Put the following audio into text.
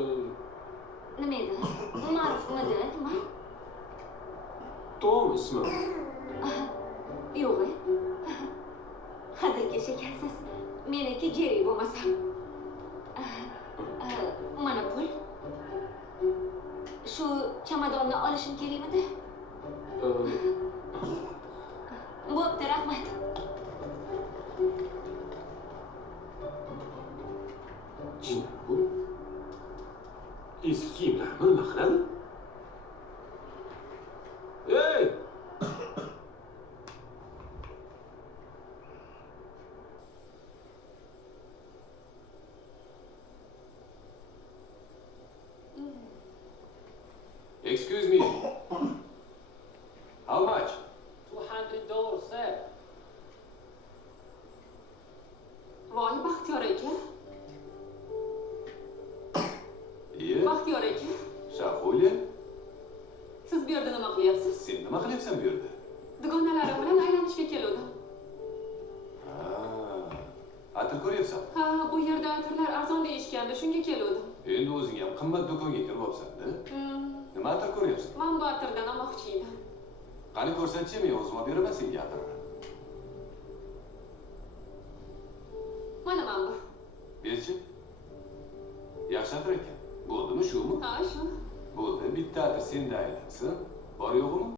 nima edi? Ma'rufmidi, nima? Tom ismi. Yo'q. Hazilkash ekansiz. Meniki Jerry bo'lmasa. Mana pul. Shu chamadonni olishim kerakmidi? Bo'pti, rahmat. Jin bu. Eski kiyimlarni nima qiladi? Ey! Excuse me. How much? $200, sir. Voy, Baxtiyor aka. Iya. Baxtiyor aka, Shaholia, siz bu yerda nima qilyapsiz? sen nima qilyapsan bu yerda? Dugonalarim bilan aylanishga keldim. Atir ko'ryapsan. Ha, bu yerda atirlar arzon deyishgandi, shunga keldim. Endi o'zing ham qimmat do'konga kiryapsan-da. Nima atir ko'ryapsan? Men bu atirdan olmoqchi edim. Qani ko'rsatchi, men o'zim olib beraman senga atirni. Mana bu. Berchi. Yaxshi atir ekan. Bo'ldimi, shumi? Ha, shu. Bo'ldi, bitta atir senda aylansin. Bor yo'g'imi?